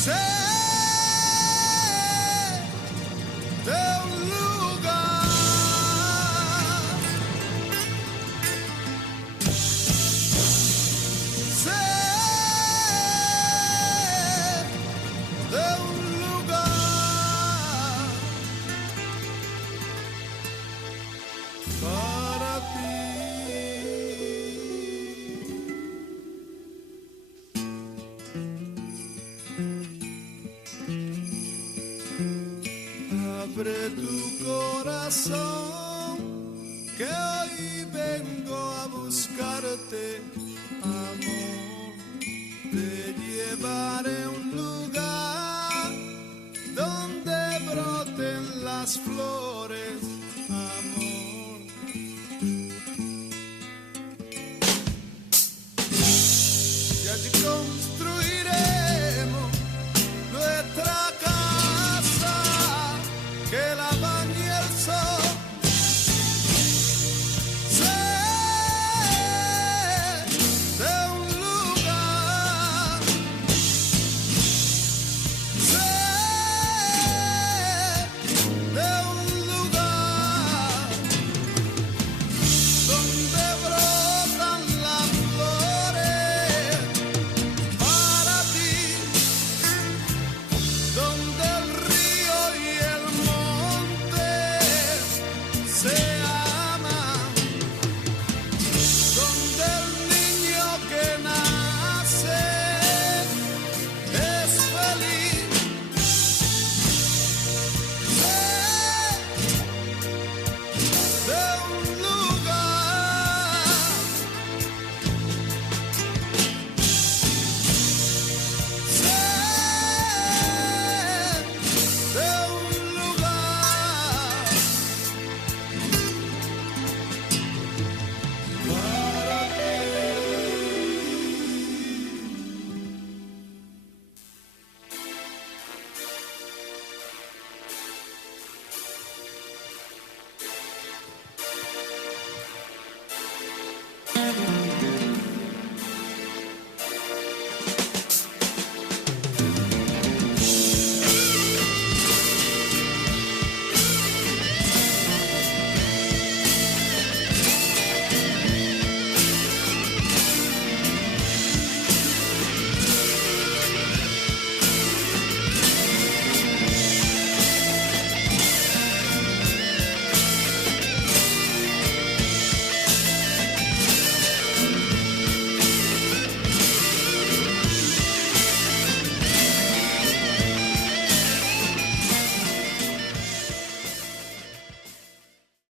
Sé de un lugar, sé de un lugar para ti. Abre tu corazón, que hoy vengo a buscarte, amor. Te llevaré a un lugar donde broten las flores, amor. Y allí construir